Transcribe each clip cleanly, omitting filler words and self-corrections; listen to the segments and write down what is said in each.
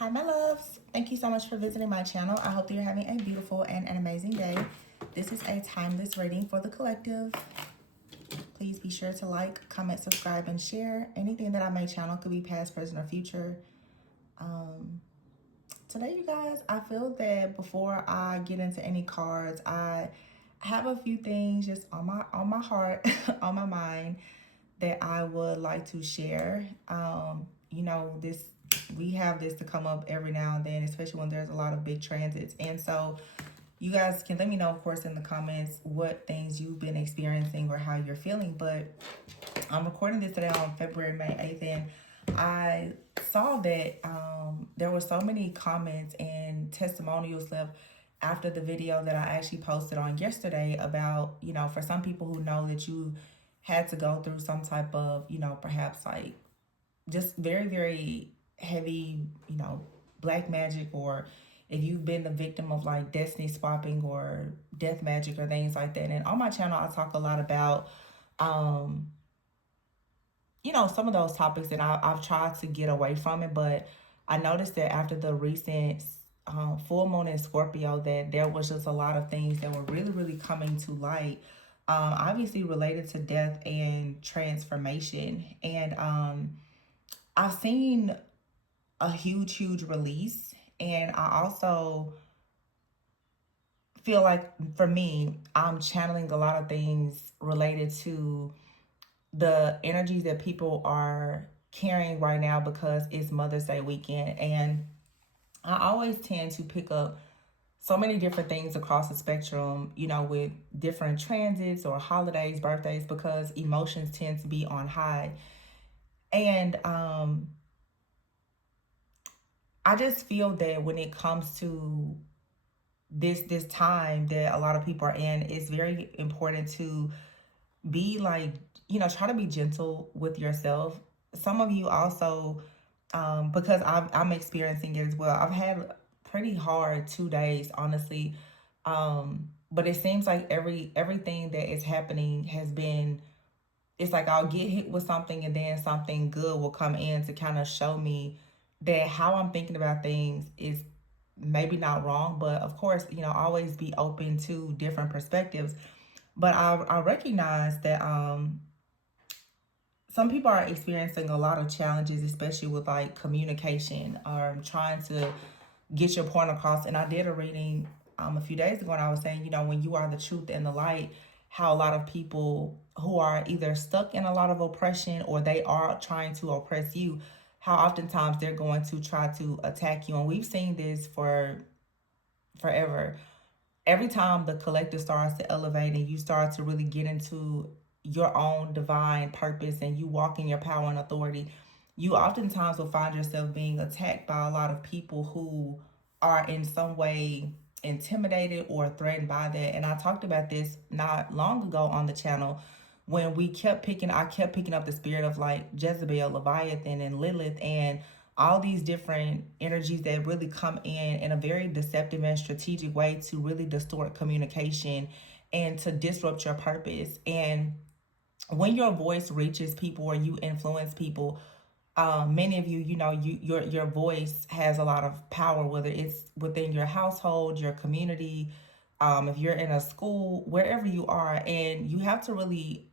Hi, my loves. Thank you so much for visiting my channel. I hope that you're having a beautiful and an amazing day. This is a timeless reading for the collective. Please be sure to like, comment, subscribe, and share. Anything that I may channel could be past, present, or future. Today, you guys, I feel that before I get into any cards, I have a few things just on my heart, on my mind that I would like to share. We have this to come up every now and then, especially when there's a lot of big transits. And so you guys can let me know, of course, in the comments what things you've been experiencing or how you're feeling. But I'm recording this today on February, May 8th, and I saw that there were so many comments and testimonials left after the video that I actually posted on yesterday about, for some people who know that you had to go through some type of, perhaps like just very, very heavy, black magic, or if you've been the victim of like destiny swapping or death magic or things like that. And on my channel, I talk a lot about, some of those topics, and I've tried to get away from it, but I noticed that after the recent full moon in Scorpio, that there was just a lot of things that were really, really coming to light, obviously related to death and transformation. And I've seen a huge, huge release. And I also feel like, for me, I'm channeling a lot of things related to the energies that people are carrying right now because it's Mother's Day weekend. And I always tend to pick up so many different things across the spectrum, with different transits or holidays, birthdays, because emotions tend to be on high. And I just feel that when it comes to this time that a lot of people are in, it's very important to be like, try to be gentle with yourself. Some of you also, because I'm experiencing it as well. I've had pretty hard 2 days, honestly. But it seems like everything that is happening has been, it's like I'll get hit with something and then something good will come in to kind of show me that how I'm thinking about things is maybe not wrong, but of course, always be open to different perspectives. But I recognize that some people are experiencing a lot of challenges, especially with like communication or trying to get your point across. And I did a reading a few days ago, and I was saying, when you are the truth and the light, how a lot of people who are either stuck in a lot of oppression or they are trying to oppress you, how oftentimes they're going to try to attack you. And we've seen this for forever. Every time the collective starts to elevate and you start to really get into your own divine purpose and you walk in your power and authority, you oftentimes will find yourself being attacked by a lot of people who are in some way intimidated or threatened by that. And I talked about this not long ago on the channel when I kept picking up the spirit of like Jezebel, Leviathan, and Lilith, and all these different energies that really come in a very deceptive and strategic way to really distort communication and to disrupt your purpose. And when your voice reaches people or you influence people, many of you, your voice has a lot of power, whether it's within your household, your community, if you're in a school, wherever you are. And you have to really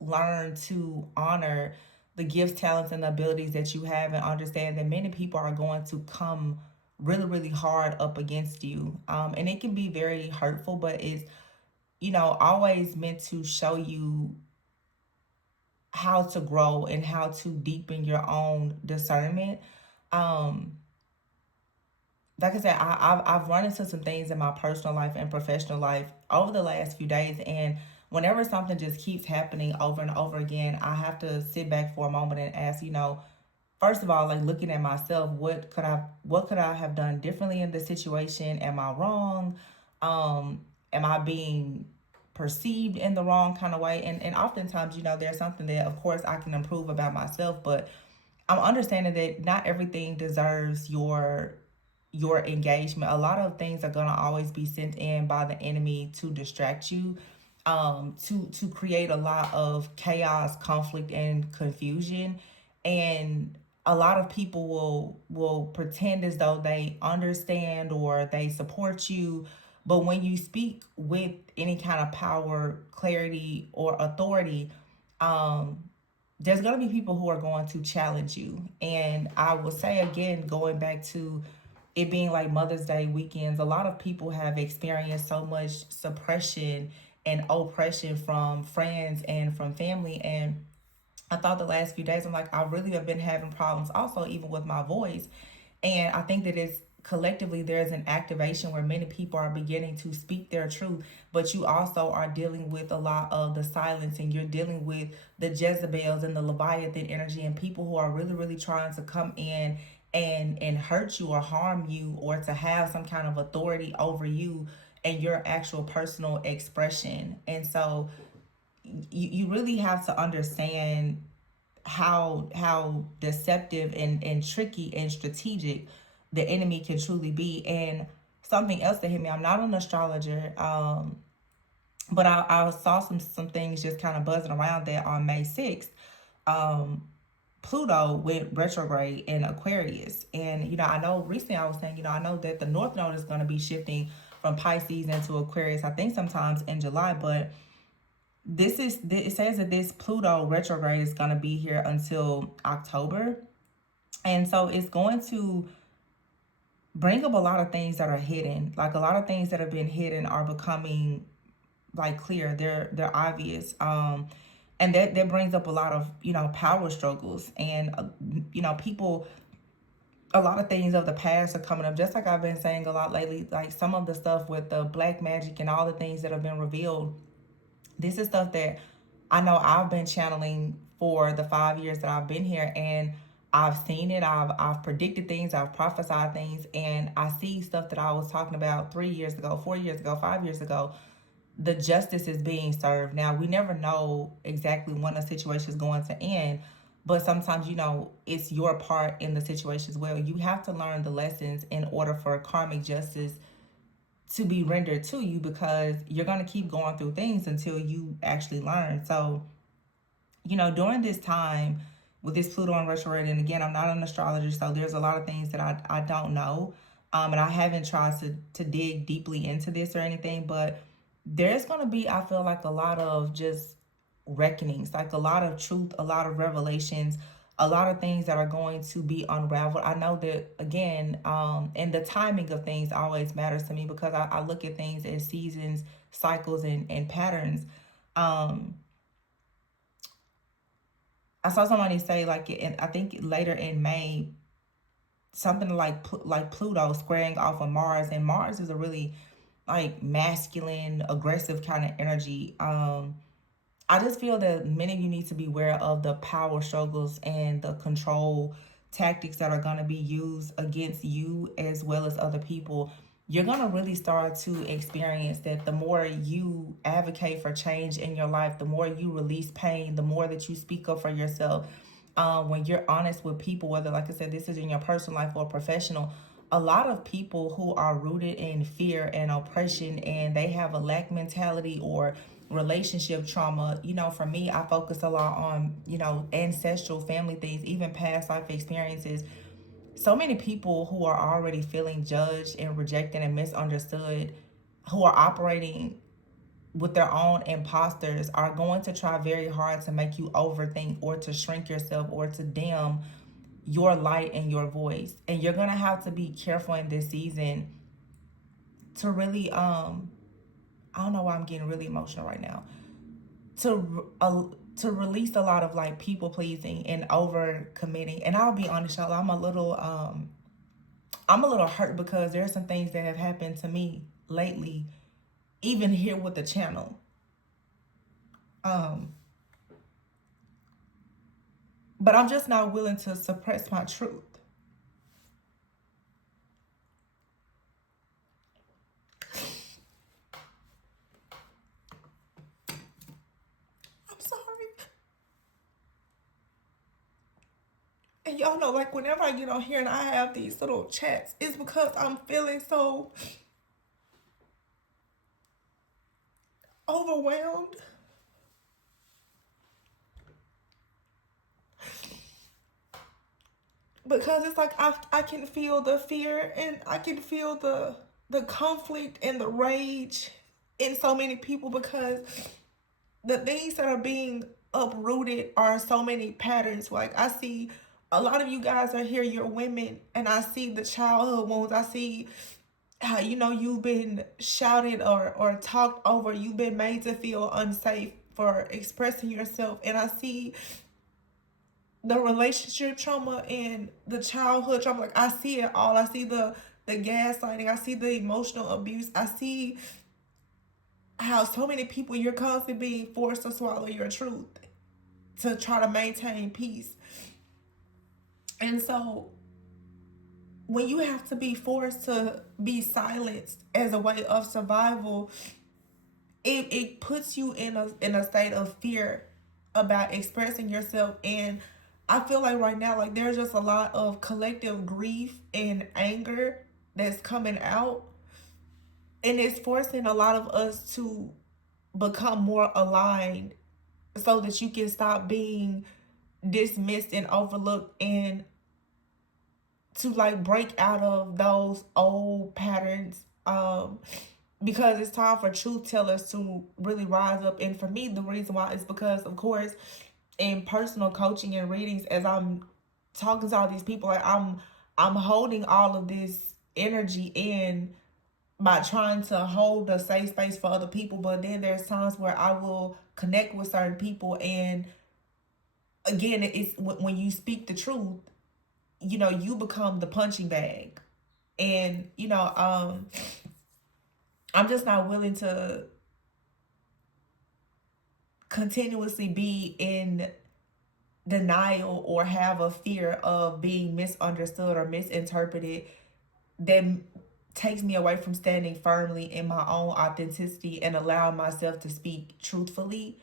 learn to honor the gifts, talents, and abilities that you have, and understand that many people are going to come really, really hard up against you. And it can be very hurtful, but it's, always meant to show you how to grow and how to deepen your own discernment. Like I said, I've run into some things in my personal life and professional life over the last few days, and whenever something just keeps happening over and over again, I have to sit back for a moment and ask, first of all, like looking at myself, what could I have done differently in this situation? Am I wrong? Am I being perceived in the wrong kind of way? And oftentimes, there's something that of course I can improve about myself, but I'm understanding that not everything deserves your engagement. A lot of things are gonna always be sent in by the enemy to distract you, to create a lot of chaos, conflict, and confusion. And a lot of people will pretend as though they understand or they support you, but when you speak with any kind of power, clarity, or authority, um, there's going to be people who are going to challenge you. And I will say again, going back to it being like Mother's Day weekends, a lot of people have experienced so much suppression and oppression from friends and from family. And I thought the last few days, I'm like, I really have been having problems also, even with my voice. And I think that it's collectively there's an activation where many people are beginning to speak their truth, but you also are dealing with a lot of the silence, and you're dealing with the Jezebels and the Leviathan energy, and people who are really, really trying to come in and hurt you or harm you, or to have some kind of authority over you and your actual personal expression. And so you really have to understand how deceptive and tricky and strategic the enemy can truly be. And something else that hit me, I'm not an astrologer, but I saw some things just kind of buzzing around that on May 6th, Pluto went retrograde in Aquarius. And I know recently I was saying, I know that the North Node is going to be shifting from Pisces into Aquarius, I think sometimes in July. But it says that this Pluto retrograde is going to be here until October. And so it's going to bring up a lot of things that are hidden. Like, a lot of things that have been hidden are becoming like clear. They're obvious. And that brings up a lot of, power struggles. And, people, a lot of things of the past are coming up. Just like I've been saying a lot lately, like some of the stuff with the black magic and all the things that have been revealed. This is stuff that I know I've been channeling for the 5 years that I've been here, and I've seen it. I've predicted things. I've prophesied things, and I see stuff that I was talking about 3 years ago, 4 years ago, 5 years ago. The justice is being served. Now, we never know exactly when a situation is going to end, but sometimes, it's your part in the situation as well. You have to learn the lessons in order for karmic justice to be rendered to you, because you're going to keep going through things until you actually learn. So, during this time with this Pluto in retrograde, and again, I'm not an astrologer, so there's a lot of things that I don't know. And I haven't tried to dig deeply into this or anything, but there's going to be, I feel like, a lot of just reckonings, like a lot of truth, a lot of revelations, a lot of things that are going to be unraveled. I know that, again, and the timing of things always matters to me, because I look at things as seasons, cycles, and patterns. I saw somebody say, like, I think later in May, something like Pluto squaring off of Mars, and Mars is a really like masculine, aggressive kind of energy. I just feel that many of you need to be aware of the power struggles and the control tactics that are going to be used against you as well as other people. You're going to really start to experience that the more you advocate for change in your life, the more you release pain, the more that you speak up for yourself. When you're honest with people, whether, like I said, this is in your personal life or professional, a lot of people who are rooted in fear and oppression, and they have a lack mentality or relationship trauma. For me, I focus a lot on, ancestral family things, even past life experiences. So many people who are already feeling judged and rejected and misunderstood, who are operating with their own imposters, are going to try very hard to make you overthink or to shrink yourself or to dim your light and your voice. And you're going to have to be careful in this season to really, I don't know why I'm getting really emotional right now, to release a lot of like people pleasing and over committing. And I'll be honest, y'all, I'm a little hurt, because there are some things that have happened to me lately, even here with the channel. But I'm just not willing to suppress my truth. I'm sorry. And y'all know, like, whenever I get on here and I have these little chats, it's because I'm feeling so overwhelmed. because it's like I can feel the fear, and I can feel the conflict and the rage in so many people, because the things that are being uprooted are so many patterns. Like, I see a lot of you guys are here, you're women, and I see the childhood wounds. I see how, you've been shouted or talked over, you've been made to feel unsafe for expressing yourself. And I see the relationship trauma and the childhood trauma. Like, I see it all. I see the gaslighting, I see the emotional abuse, I see how so many people, you're constantly being forced to swallow your truth to try to maintain peace. And so when you have to be forced to be silenced as a way of survival, it puts you in a state of fear about expressing yourself. And I feel like right now, like, there's just a lot of collective grief and anger that's coming out, and it's forcing a lot of us to become more aligned so that you can stop being dismissed and overlooked, and to like break out of those old patterns, because it's time for truth tellers to really rise up. And for me, the reason why is because, of course, in personal coaching and readings, as I'm talking to all these people, like, I'm holding all of this energy in by trying to hold a safe space for other people. But then there's times where I will connect with certain people, and again, it's when you speak the truth, you become the punching bag. And I'm just not willing to continuously be in denial or have a fear of being misunderstood or misinterpreted that takes me away from standing firmly in my own authenticity and allowing myself to speak truthfully.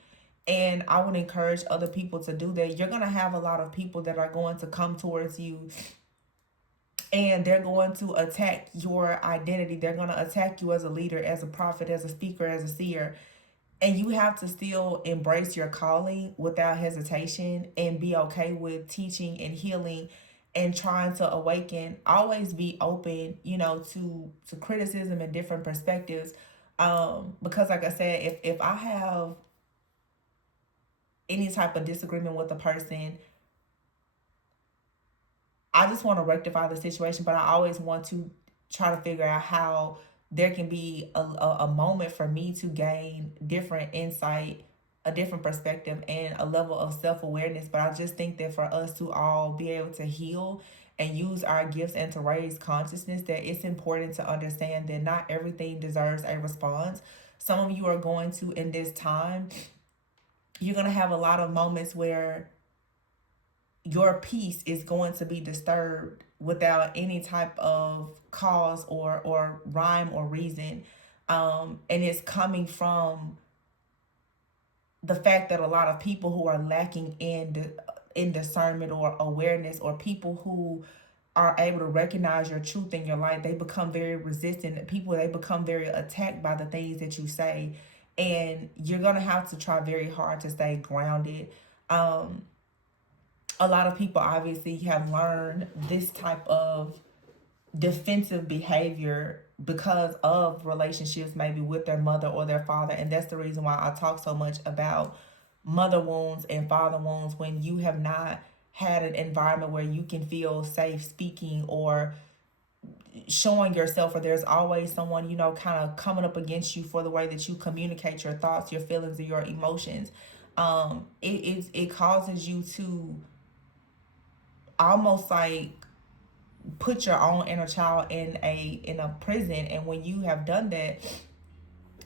And I would encourage other people to do that. You're going to have a lot of people that are going to come towards you, and they're going to attack your identity. They're going to attack you as a leader, as a prophet, as a speaker, as a seer. And you have to still embrace your calling without hesitation, and be okay with teaching and healing and trying to awaken. Always be open, to criticism and different perspectives. Because like I said, if I have any type of disagreement with a person, I just want to rectify the situation, but I always want to try to figure out how there can be a moment for me to gain different insight, a different perspective, and a level of self-awareness. But I just think that for us to all be able to heal and use our gifts and to raise consciousness, that it's important to understand that not everything deserves a response. Some of you are going to, in this time, you're going to have a lot of moments where your peace is going to be disturbed without any type of cause or rhyme or reason. And it's coming from the fact that a lot of people who are lacking in discernment or awareness, or people who are able to recognize your truth in your life, they become very resistant. People, they become very attacked by the things that you say. And you're going to have to try very hard to stay grounded. A lot of people obviously have learned this type of defensive behavior because of relationships maybe with their mother or their father. And that's the reason why I talk so much about mother wounds and father wounds. When you have not had an environment where you can feel safe speaking or showing yourself, or there's always someone, kind of coming up against you for the way that you communicate your thoughts, your feelings, or your emotions, it causes you to almost like put your own inner child in a prison. And when you have done that,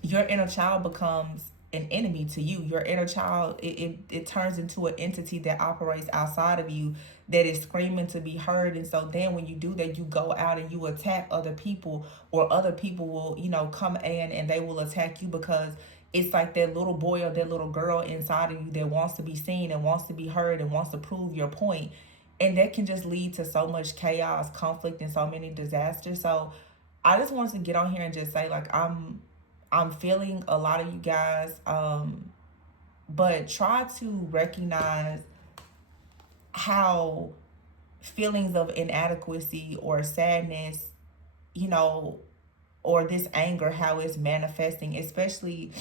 your inner child becomes an enemy to you. Your inner child, it turns into an entity that operates outside of you, that is screaming to be heard. And so then when you do that, you go out and you attack other people, or other people will come in and they will attack you, because it's like that little boy or that little girl inside of you that wants to be seen and wants to be heard and wants to prove your point. And that can just lead to so much chaos, conflict, and so many disasters. So I just wanted to get on here and just say, like, I'm feeling a lot of you guys, but try to recognize how feelings of inadequacy or sadness, you know, or this anger, how it's manifesting, especially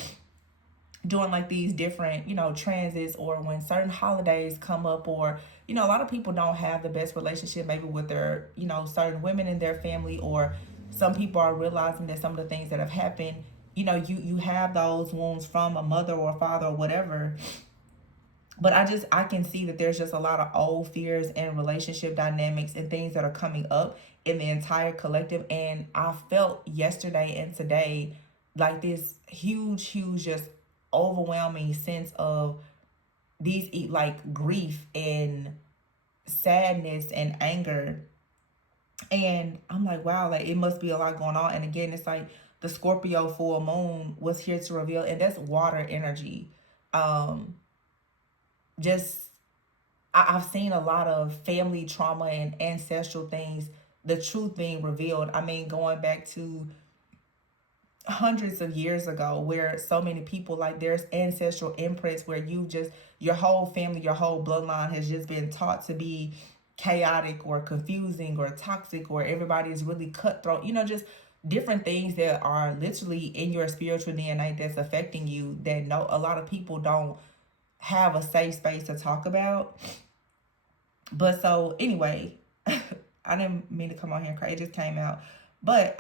during like these different, transits, or when certain holidays come up, or, a lot of people don't have the best relationship maybe with their, certain women in their family, or some people are realizing that some of the things that have happened, you have those wounds from a mother or a father or whatever. But I can see that there's just a lot of old fears and relationship dynamics and things that are coming up in the entire collective. And I felt yesterday and today like this huge just overwhelming sense of these like grief and sadness and anger. And I'm like, wow, like it must be a lot going on. And again, it's like the Scorpio full moon was here to reveal, and that's water energy. um just I've seen a lot of family trauma and ancestral things, the truth being revealed. I mean, going back to hundreds of years ago, where so many people, like, there's ancestral imprints where your whole family, your whole bloodline has just been taught to be chaotic or confusing or toxic, or everybody is really cutthroat, just different things that are literally in your spiritual DNA that's affecting you, that a lot of people don't have a safe space to talk about. But so anyway, I didn't mean to come on here and cry. It just came out. But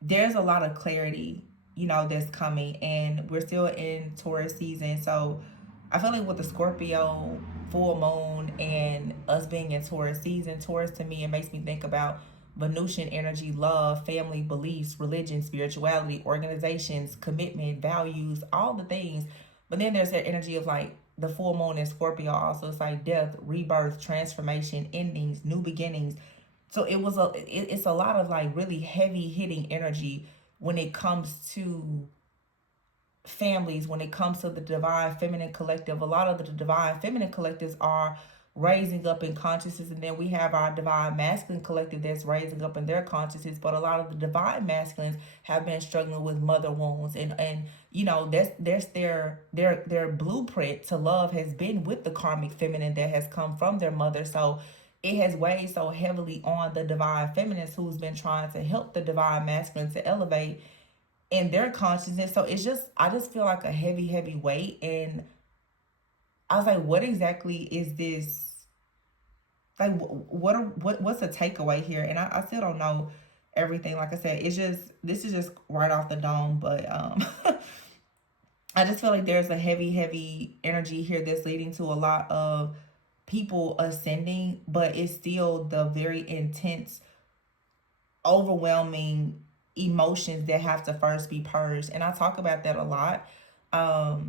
there's a lot of clarity, that's coming, and we're still in Taurus season. So I feel like with the Scorpio full moon and us being in Taurus season, Taurus to me, it makes me think about Venusian energy, love, family, beliefs, religion, spirituality, organizations, commitment, values, all the things. But then there's that energy of like the full moon in Scorpio also. It's like death, rebirth, transformation, endings, new beginnings. So it's a lot of like really heavy hitting energy when it comes to families, when it comes to the divine feminine collective. A lot of the divine feminine collectives are raising up in consciousness, and then we have our divine masculine collective that's raising up in their consciousness. But a lot of the divine masculines have been struggling with mother wounds, and that's their blueprint to love has been with the karmic feminine that has come from their mother. So it has weighed so heavily on the divine feminines, who's been trying to help the divine masculine to elevate in their consciousness. So I just feel like a heavy weight. And I was like, what exactly is this? Like, what's the takeaway here? And I still don't know everything. Like I said, this is just right off the dome. But I just feel like there's a heavy energy here that's leading to a lot of people ascending, but it's still the very intense, overwhelming emotions that have to first be purged. And I talk about that a lot. But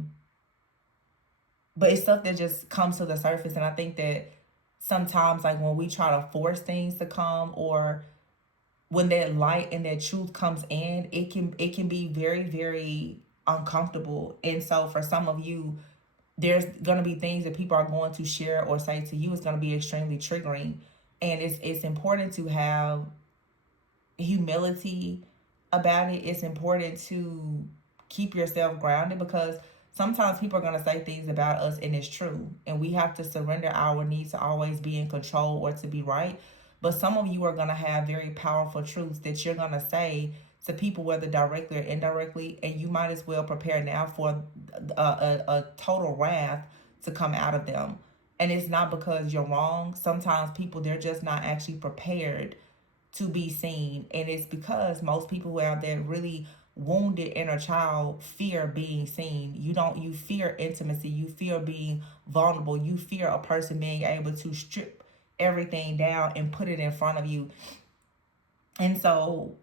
it's stuff that just comes to the surface. And I think that sometimes, like, when we try to force things to come, or when that light and that truth comes in, it can be very uncomfortable. And so for some of you, there's going to be things that people are going to share or say to you. It's going to be extremely triggering. And it's important to have humility about it. It's important to keep yourself grounded, because sometimes people are going to say things about us and it's true. And we have to surrender our need to always be in control or to be right. But some of you are going to have very powerful truths that you're going to say to people, whether directly or indirectly, and you might as well prepare now for a total wrath to come out of them. And it's not because you're wrong. Sometimes people, they're just not actually prepared to be seen. And it's because most people who have that really wounded inner child fear being seen. You fear intimacy, you fear being vulnerable, you fear a person being able to strip everything down and put it in front of you. And so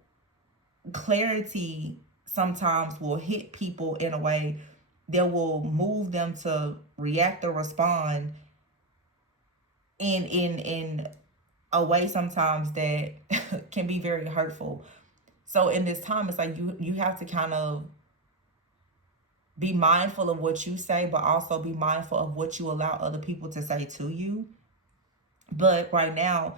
clarity sometimes will hit people in a way that will move them to react or respond in a way sometimes that can be very hurtful. So in this time, it's like you have to kind of be mindful of what you say, but also be mindful of what you allow other people to say to you. But right now,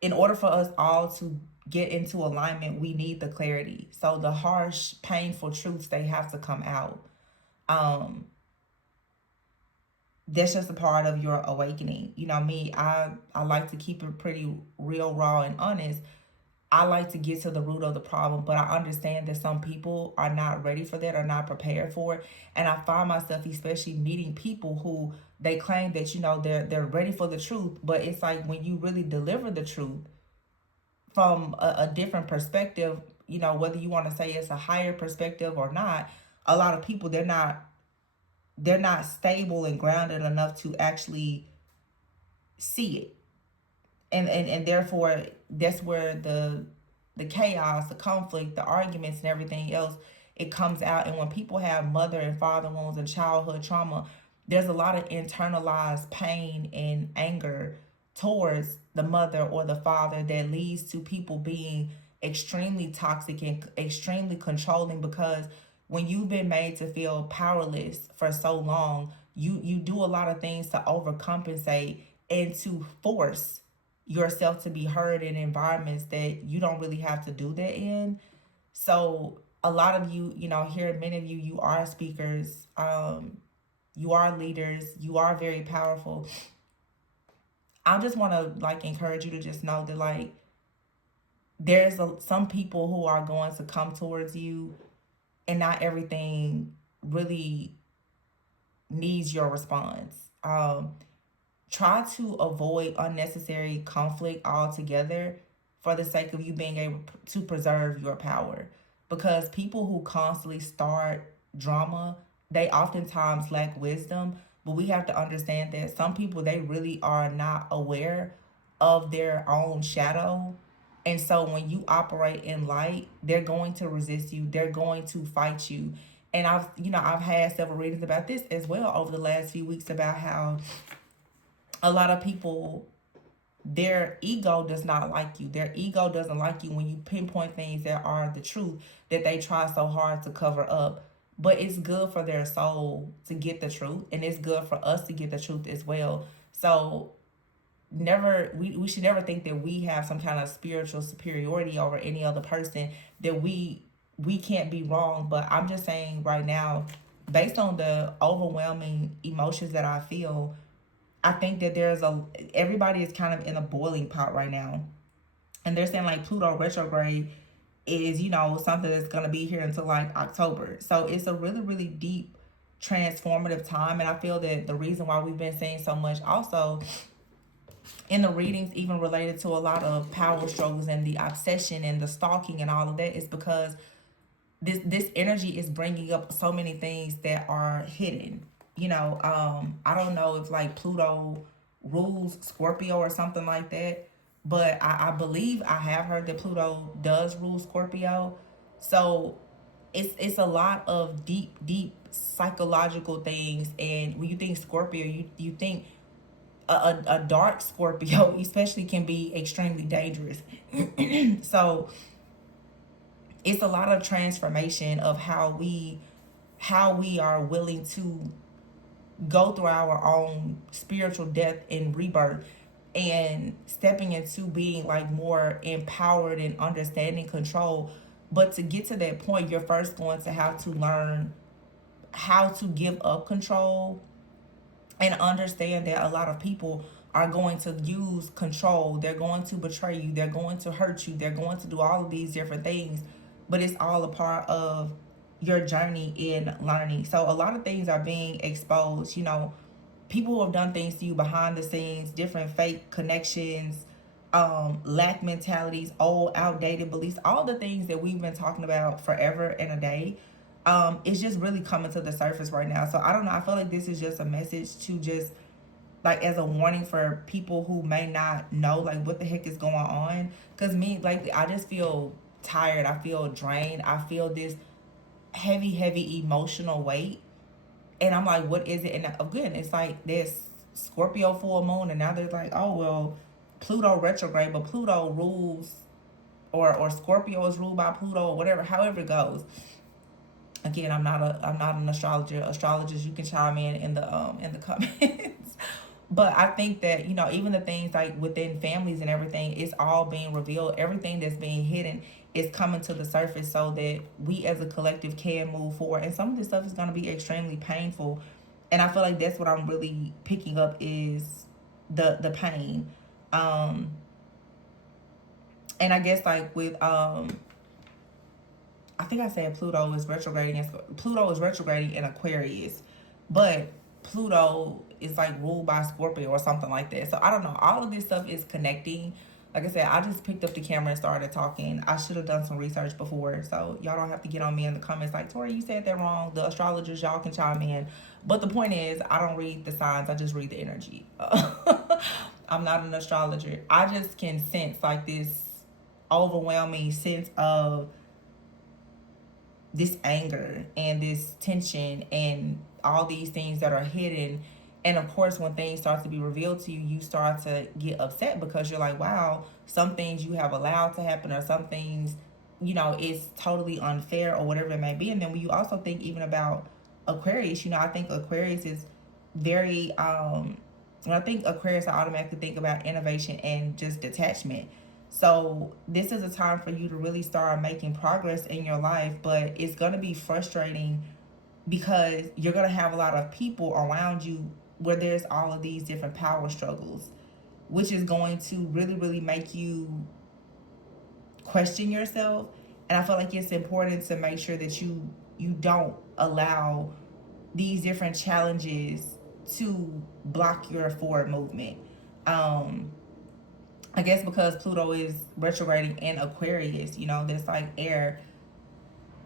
in order for us all to get into alignment, we need the clarity. So the harsh, painful truths, they have to come out. that's just a part of your awakening. You know me, I like to keep it pretty real, raw, and honest. I like to get to the root of the problem, but I understand that some people are not ready for that, are not prepared for it. And I find myself especially meeting people who they claim that, they're ready for the truth, but it's like when you really deliver the truth from a different perspective, whether you want to say it's a higher perspective or not, a lot of people they're not stable and grounded enough to actually see it. And therefore that's where the chaos, the conflict, the arguments, and everything else, it comes out. And when people have mother and father wounds and childhood trauma, there's a lot of internalized pain and anger towards the mother or the father that leads to people being extremely toxic and extremely controlling, because when you've been made to feel powerless for so long, you do a lot of things to overcompensate and to force yourself to be heard in environments that you don't really have to do that in. So a lot of you, here, many of you, you are speakers, you are leaders, you are very powerful. I just want to encourage you to just know that there's some people who are going to come towards you, and not everything really needs your response. Try to avoid unnecessary conflict altogether for the sake of you being able to preserve your power. Because people who constantly start drama, they oftentimes lack wisdom. But we have to understand that some people, they really are not aware of their own shadow. And so when you operate in light, they're going to resist you. They're going to fight you. And I've had several readings about this as well over the last few weeks, about how a lot of people, their ego does not like you. Their ego doesn't like you when you pinpoint things that are the truth that they try so hard to cover up. But it's good for their soul to get the truth, and it's good for us to get the truth as well. So we should never think that we have some kind of spiritual superiority over any other person, that we can't be wrong. But I'm just saying right now, based on the overwhelming emotions that I feel, I think that everybody is kind of in a boiling pot right now. And they're saying Pluto retrograde is, something that's going to be here until October. So it's a really, really deep transformative time. And I feel that the reason why we've been seeing so much also in the readings, even related to a lot of power struggles and the obsession and the stalking and all of that, is because this energy is bringing up so many things that are hidden. I don't know if Pluto rules Scorpio or something like that, but I believe I have heard that Pluto does rule Scorpio. So it's a lot of deep psychological things. And when you think Scorpio, you think a dark Scorpio especially can be extremely dangerous. So it's a lot of transformation of how we are willing to go through our own spiritual death and rebirth, and stepping into being more empowered and understanding control. But to get to that point, you're first going to have to learn how to give up control, and understand that a lot of people are going to use control. They're going to betray you. They're going to hurt you. They're going to do all of these different things. But it's all a part of your journey in learning. So a lot of things are being exposed. People who have done things to you behind the scenes, different fake connections, lack mentalities, old outdated beliefs, all the things that we've been talking about forever and a day. It's just really coming to the surface right now. So I don't know. I feel like this is just a message to just as a warning for people who may not know what the heck is going on. Because me, I just feel tired. I feel drained. I feel this heavy emotional weight. And I'm like, what is it? And again, it's this Scorpio full moon, and now they're oh well, Pluto retrograde, but Pluto rules, or Scorpio is ruled by Pluto, or whatever, however it goes. Again, I'm not an astrologer. Astrologers, you can chime in the comments. But I think that even the things within families and everything, it's all being revealed. Everything that's being hidden is coming to the surface, so that we as a collective can move forward. And some of this stuff is going to be extremely painful, And I feel like that's what I'm really picking up is the pain. Um, and I guess like with I think I said Pluto is retrograding in Aquarius, but Pluto is like ruled by Scorpio or something like that. So I don't know. All of this stuff is connecting. Like I said, I just picked up the camera and started talking. I should have done some research before, so y'all don't have to get on me in the comments like, Tori, you said that wrong. The astrologers, y'all can chime in. But the point is, I don't read the signs. I just read the energy. I'm not an astrologer. I just can sense like this overwhelming sense of this anger and this tension and all these things that are hidden. And of course, when things start to be revealed to you, you start to get upset because you're like, wow, some things you have allowed to happen, or some things, it's totally unfair, or whatever it may be. And then when you also think even about Aquarius, I think Aquarius is very, when I think Aquarius, I automatically think about innovation and just detachment. So this is a time for you to really start making progress in your life, but it's going to be frustrating because you're going to have a lot of people around you where there's all of these different power struggles, which is going to really, really make you question yourself. And I feel like it's important to make sure that you don't allow these different challenges to block your forward movement. I guess because Pluto is retrograding in Aquarius, that's like air.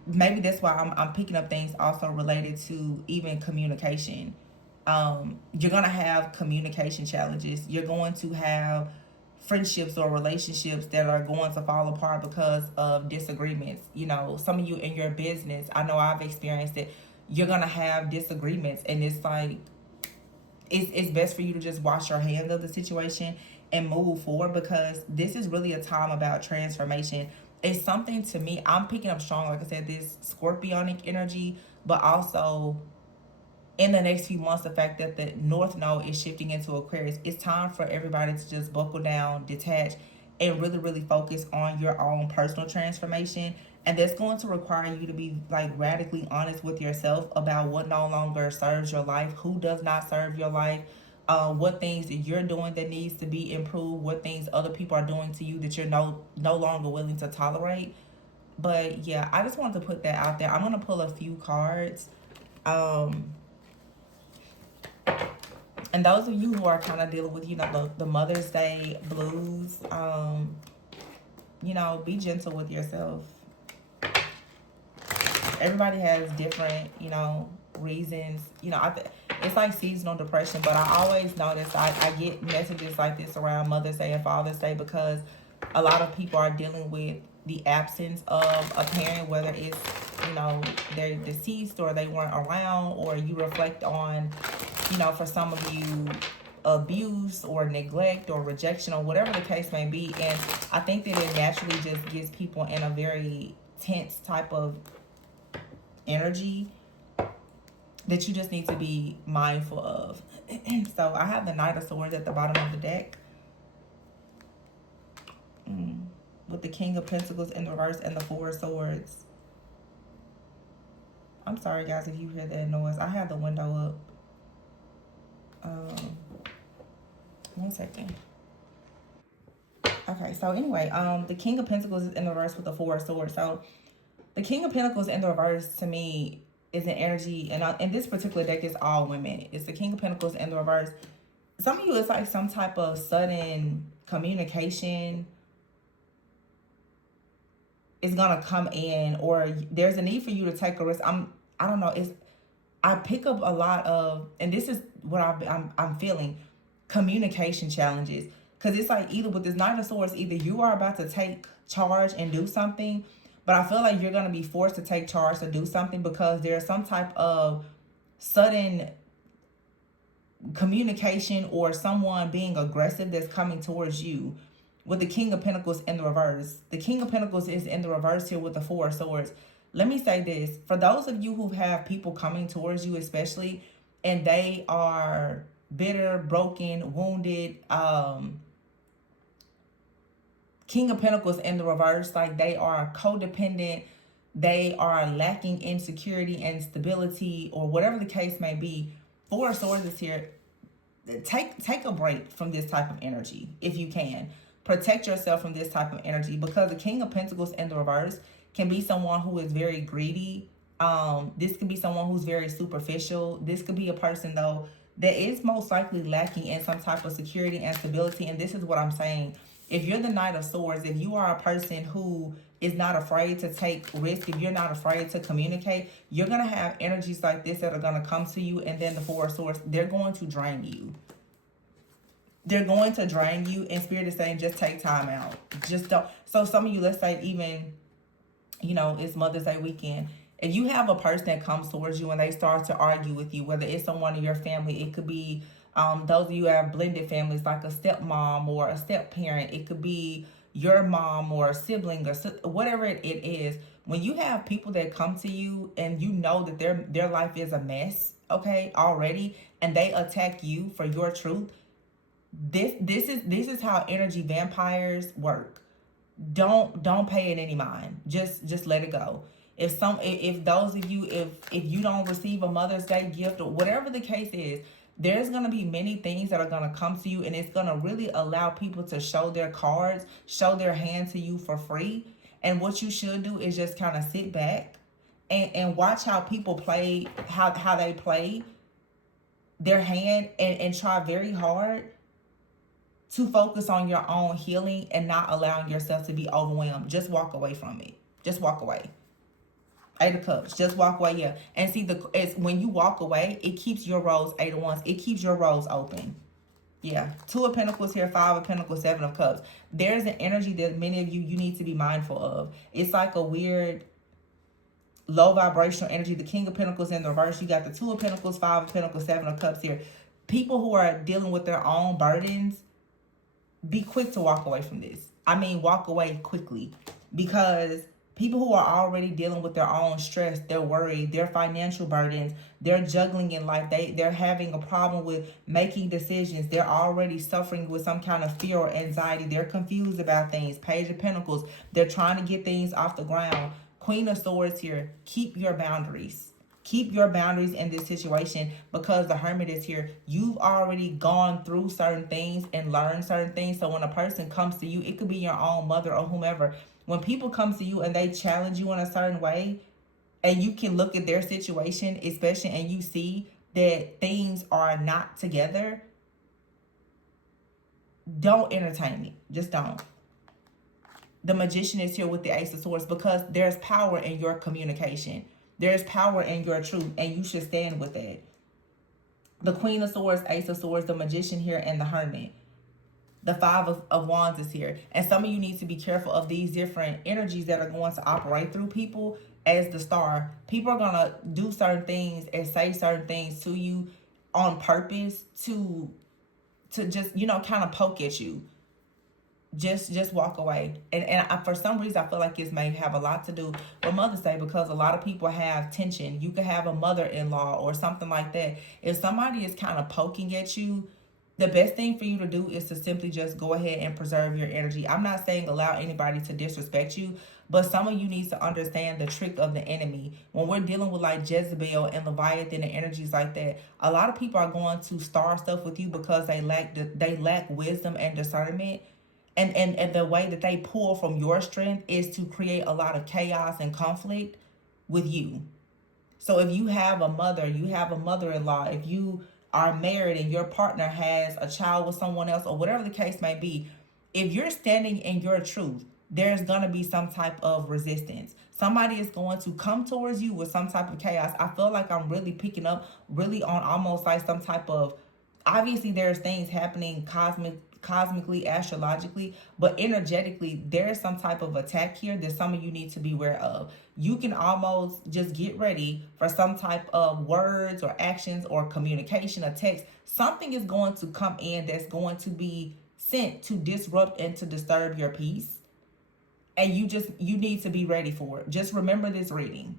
Maybe that's why I'm picking up things also related to even communication. You're going to have communication challenges. You're going to have friendships or relationships that are going to fall apart because of disagreements. Some of you in your business, I know I've experienced it. You're going to have disagreements, and it's like, it's best for you to just wash your hands of the situation and move forward, because this is really a time about transformation. It's something, to me, I'm picking up strong, like I said, this scorpionic energy, but also in the next few months, the fact that the North Node is shifting into Aquarius. It's time for everybody to just buckle down, detach, and really, really focus on your own personal transformation. And that's going to require you to be like radically honest with yourself about what no longer serves your life, who does not serve your life, what things that you're doing that needs to be improved, what things other people are doing to you that you're no longer willing to tolerate. But yeah, I just wanted to put that out there. I'm gonna pull a few cards. And those of you who are kind of dealing with, the Mother's Day blues, be gentle with yourself. Everybody has different, reasons. It's like seasonal depression, but I always notice I get messages like this around Mother's Day and Father's Day because a lot of people are dealing with the absence of a parent, whether it's, they're deceased or they weren't around, or you reflect on, for some of you, abuse or neglect or rejection or whatever the case may be. And I think that it naturally just gets people in a very tense type of energy that you just need to be mindful of. So I have the Knight of Swords at the bottom of the deck, with the King of Pentacles in the reverse and the Four of Swords. I'm sorry guys if you hear that noise. I have the window up. 1 second. Okay, so anyway, the King of Pentacles is in the reverse with the Four of Swords. So the King of Pentacles in the reverse, to me, is an energy, and in this particular deck, it's all women. It's the King of Pentacles in the reverse. Some of you, it's like some type of sudden communication is gonna come in, or there's a need for you to take a risk. I don't know. I pick up a lot of, and this is what I'm feeling, communication challenges. Because it's like, either with this Knight of Swords, either you are about to take charge and do something, but I feel like you're going to be forced to take charge to do something because there's some type of sudden communication or someone being aggressive that's coming towards you. With the King of Pentacles in the reverse. The King of Pentacles is in the reverse here with the Four of Swords. Let me say this. For those of you who have people coming towards you especially, and they are bitter, broken, wounded, King of Pentacles in the reverse, like they are codependent, they are lacking in security and stability, or whatever the case may be. Four of Swords is here. Take a break from this type of energy if you can. Protect yourself from this type of energy, because the King of Pentacles in the reverse can be someone who is very greedy. This could be someone who's very superficial. This could be a person, though, that is most likely lacking in some type of security and stability. And this is what I'm saying. If you're the Knight of Swords, if you are a person who is not afraid to take risk, if you're not afraid to communicate, you're going to have energies like this that are going to come to you. And then the Four of Swords, they're going to drain you. They're going to drain you. And Spirit is saying, just take time out. Just don't. So some of you, let's say even, you know, it's Mother's Day weekend. If you have a person that comes towards you and they start to argue with you, whether it's someone in your family, it could be those of you who have blended families, like a stepmom or a step parent. It could be your mom or a sibling or whatever it is. When you have people that come to you and you know that their life is a mess, okay, already, and they attack you for your truth, this is how energy vampires work. Don't pay it any mind. Just let it go. If those of you, if you don't receive a Mother's Day gift or whatever the case is, there's going to be many things that are going to come to you, and it's going to really allow people to show their cards, show their hand to you for free. And what you should do is just kind of sit back and watch how people play, how they play their hand, and try very hard to focus on your own healing and not allowing yourself to be overwhelmed. Just walk away from it. Just walk away. Eight of Cups. Just walk away, yeah. And see, it's when you walk away, it keeps your roads, Eight of Wands. It keeps your roads open. Yeah. Two of Pentacles here, Five of Pentacles, Seven of Cups. There's an energy that many of you need to be mindful of. It's like a weird low vibrational energy. The King of Pentacles in the reverse. You got the Two of Pentacles, Five of Pentacles, Seven of Cups here. People who are dealing with their own burdens, be quick to walk away from this. I mean, walk away quickly, because people who are already dealing with their own stress, their worry, their financial burdens, they're juggling in life. They're having a problem with making decisions. They're already suffering with some kind of fear or anxiety. They're confused about things. Page of Pentacles. They're trying to get things off the ground. Queen of Swords here. Keep your boundaries. Keep your boundaries in this situation, because the Hermit is here. You've already gone through certain things and learned certain things. So when a person comes to you, it could be your own mother or whomever. When people come to you and they challenge you in a certain way, and you can look at their situation, especially, and you see that things are not together, don't entertain it. Just don't. The Magician is here with the Ace of Swords, because there's power in your communication. There's power in your truth, and you should stand with that. The Queen of Swords, Ace of Swords, the Magician here, and the Hermit. The Five of Wands is here. And some of you need to be careful of these different energies that are going to operate through people as the Star. People are going to do certain things and say certain things to you on purpose to just, you know, kind of poke at you. Just walk away. And for some reason, I feel like this may have a lot to do with Mother's Day, because a lot of people have tension. You could have a mother-in-law or something like that. If somebody is kind of poking at you, the best thing for you to do is to simply just go ahead and preserve your energy. I'm not saying allow anybody to disrespect you, but some of you need to understand the trick of the enemy. When we're dealing with like Jezebel and Leviathan and energies like that, a lot of people are going to start stuff with you because they lack wisdom and discernment. And the way that they pull from your strength is to create a lot of chaos and conflict with you. So if you have a mother, you have a mother-in-law, if you are married and your partner has a child with someone else, or whatever the case may be, if you're standing in your truth, there's going to be some type of resistance. Somebody is going to come towards you with some type of chaos. I feel like I'm really picking up really on almost like some type of, obviously there's things happening cosmically, astrologically, but energetically, there's some type of attack here that some of you need to be aware of. You can almost just get ready for some type of words or actions or communication or text. Something is going to come in that's going to be sent to disrupt and to disturb your peace. And you need to be ready for it. Just remember this reading.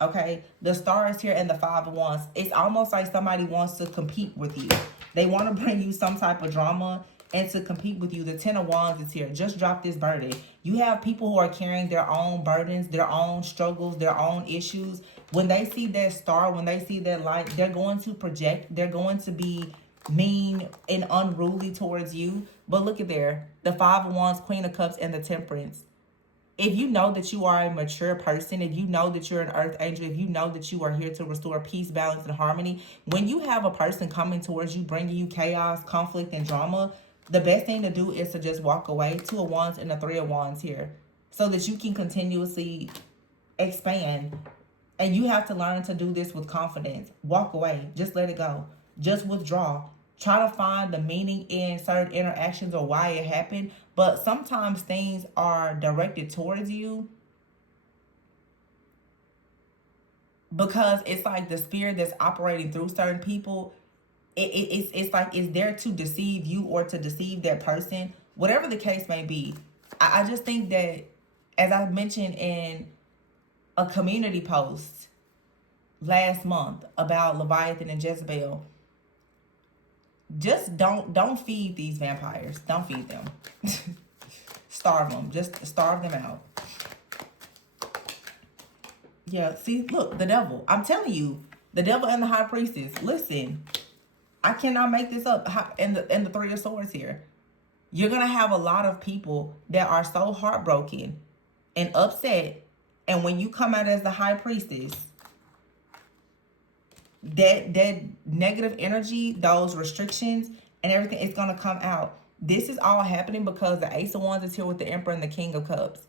Okay, the Star is here and the Five of Wands. It's almost like somebody wants to compete with you. They want to bring you some type of drama. and to compete with you. The Ten of Wands is here. Just drop this burden. You have people who are carrying their own burdens, their own struggles, their own issues. When they see that star, when they see that light, they're going to project. They're going to be mean and unruly towards you. But look at there. The Five of Wands, Queen of Cups, and the Temperance. If you know that you are a mature person, if you know that you're an earth angel, if you know that you are here to restore peace, balance, and harmony, when you have a person coming towards you, bringing you chaos, conflict, and drama, the best thing to do is to just walk away. Two of Wands and the Three of Wands here, so that you can continuously expand. And you have to learn to do this with confidence. Walk away. Just let it go. Just withdraw. Try to find the meaning in certain interactions or why it happened. But sometimes things are directed towards you because it's like the spirit that's operating through certain people. It's like it's there to deceive you or to deceive that person. Whatever the case may be. I just think that, as I mentioned in a community post last month about Leviathan and Jezebel, just don't feed these vampires. Don't feed them. Starve them. Just starve them out. Yeah, see, look, the devil. I'm telling you, the devil and the high priestess. Listen, I cannot make this up. And the Three of Swords here. You're going to have a lot of people that are so heartbroken and upset. And when you come out as the high priestess, that negative energy, those restrictions and everything is going to come out. This is all happening because the Ace of Wands is here with the Emperor and the King of Cups.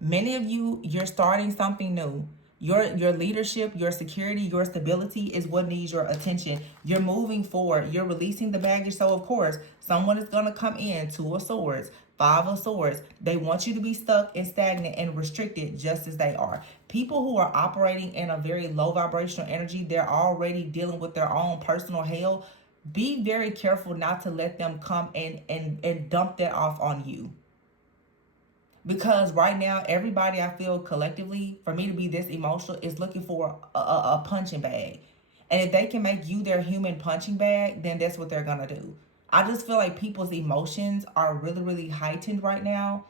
Many of you, you're starting something new. Your leadership, your security, your stability is what needs your attention. You're moving forward. You're releasing the baggage. So, of course, someone is going to come in. Two of Swords, Five of Swords. They want you to be stuck and stagnant and restricted just as they are. People who are operating in a very low vibrational energy, they're already dealing with their own personal hell. Be very careful not to let them come and dump that off on you. Because right now, everybody, I feel collectively, for me to be this emotional, is looking for a punching bag. And if they can make you their human punching bag, then that's what they're going to do. I just feel like people's emotions are really, really heightened right now.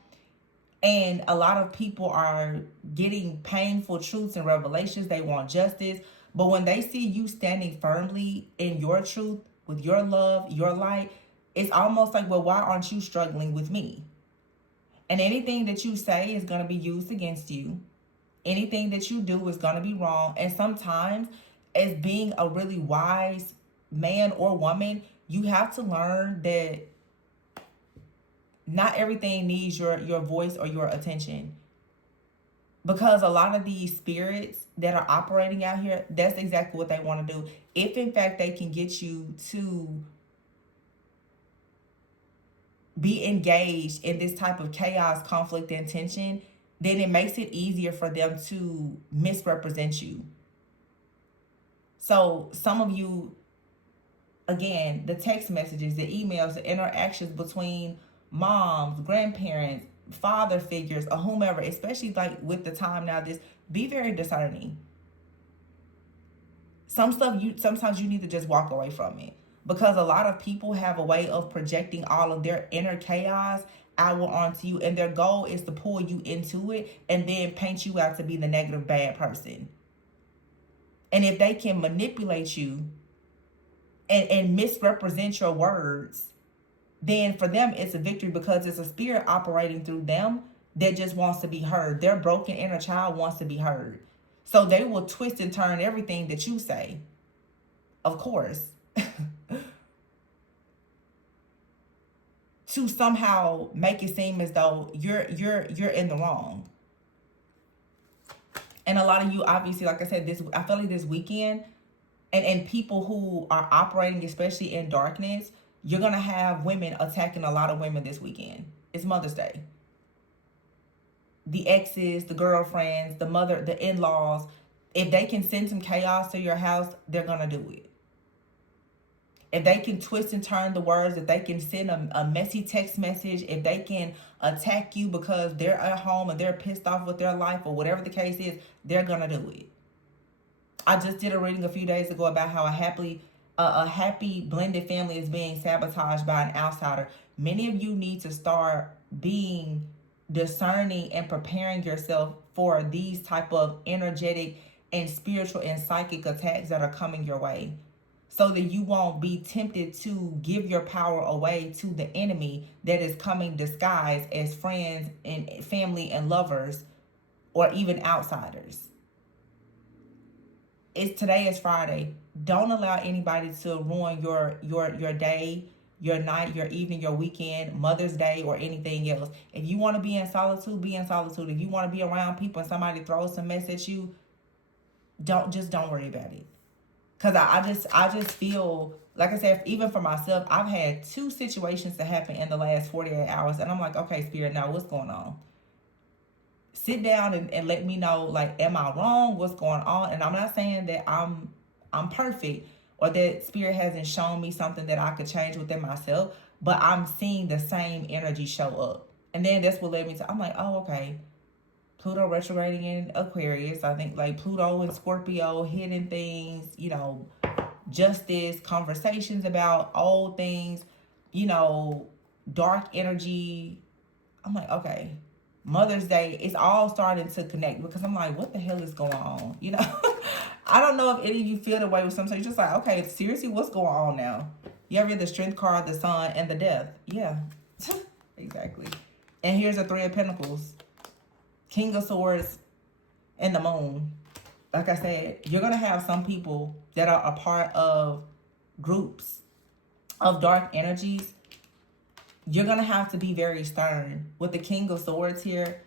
And a lot of people are getting painful truths and revelations. They want justice. But when they see you standing firmly in your truth, with your love, your light, it's almost like, well, why aren't you struggling with me? And anything that you say is going to be used against you. Anything that you do is going to be wrong. And sometimes, as being a really wise man or woman, you have to learn that not everything needs your voice or your attention. Because a lot of these spirits that are operating out here, that's exactly what they want to do. If, in fact, they can get you to be engaged in this type of chaos, conflict, and tension, then it makes it easier for them to misrepresent you. So some of you, again, the text messages, the emails, the interactions between moms, grandparents, father figures, or whomever, especially like with the time now, be very discerning. Some stuff sometimes you need to just walk away from it. Because a lot of people have a way of projecting all of their inner chaos outward onto you. And their goal is to pull you into it and then paint you out to be the negative, bad person. And if they can manipulate you and misrepresent your words, then for them it's a victory, because it's a spirit operating through them that just wants to be heard. Their broken inner child wants to be heard. So they will twist and turn everything that you say. Of course. To somehow make it seem as though you're in the wrong. And a lot of you, obviously, like I said, I feel like this weekend, and people who are operating, especially in darkness, you're gonna have women attacking a lot of women this weekend. It's Mother's Day. The exes, the girlfriends, the mother, the in-laws, if they can send some chaos to your house, they're gonna do it. If they can twist and turn the words, if they can send a messy text message, if they can attack you because they're at home and they're pissed off with their life or whatever the case is, they're going to do it. I just did a reading a few days ago about how a happy blended family is being sabotaged by an outsider. Many of you need to start being discerning and preparing yourself for these type of energetic and spiritual and psychic attacks that are coming your way, so that you won't be tempted to give your power away to the enemy that is coming disguised as friends and family and lovers, or even outsiders. Today is Friday. Don't allow anybody to ruin your day, your night, your evening, your weekend, Mother's Day, or anything else. If you want to be in solitude, be in solitude. If you want to be around people and somebody throws some mess at you, don't worry about it. Cause I just feel, like I said, even for myself, I've had 2 situations that happen in the last 48 hours, and I'm like, okay, Spirit, now what's going on? Sit down and let me know, like, am I wrong? What's going on? And I'm not saying that I'm perfect, or that Spirit hasn't shown me something that I could change within myself, but I'm seeing the same energy show up. And then that's what led me to, I'm like, oh, okay. Pluto retrograding in Aquarius. I think like Pluto and Scorpio, hidden things, justice, conversations about old things, dark energy. I'm like, okay. Mother's Day, it's all starting to connect, because I'm like, what the hell is going on? I don't know if any of you feel the way with something. You're just like, okay, seriously, what's going on now? You ever read the Strength card, the Sun, and the Death? Yeah, exactly. And here's the 3 of Pentacles, King of Swords, and the Moon. Like I said, you're going to have some people that are a part of groups of dark energies. You're going to have to be very stern. With the King of Swords here,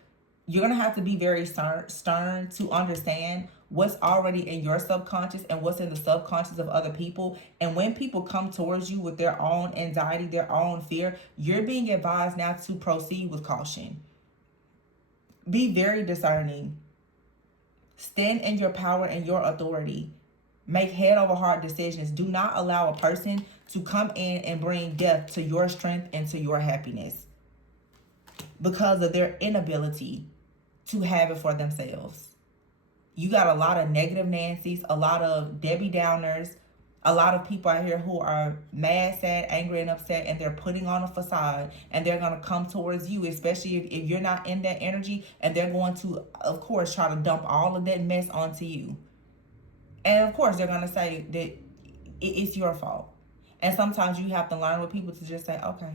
you're going to have to be very stern to understand what's already in your subconscious and what's in the subconscious of other people. And when people come towards you with their own anxiety, their own fear, you're being advised now to proceed with caution. Be very discerning. Stand in your power and your authority. Make head over heart decisions. Do not allow a person to come in and bring death to your strength and to your happiness, because of their inability to have it for themselves. You got a lot of negative Nancy's, a lot of Debbie Downers, a lot of people out here who are mad, sad, angry, and upset, and they're putting on a facade, and they're going to come towards you, especially if you're not in that energy, and they're going to, of course, try to dump all of that mess onto you. And of course, they're going to say that it's your fault. And sometimes you have to learn with people to just say, okay,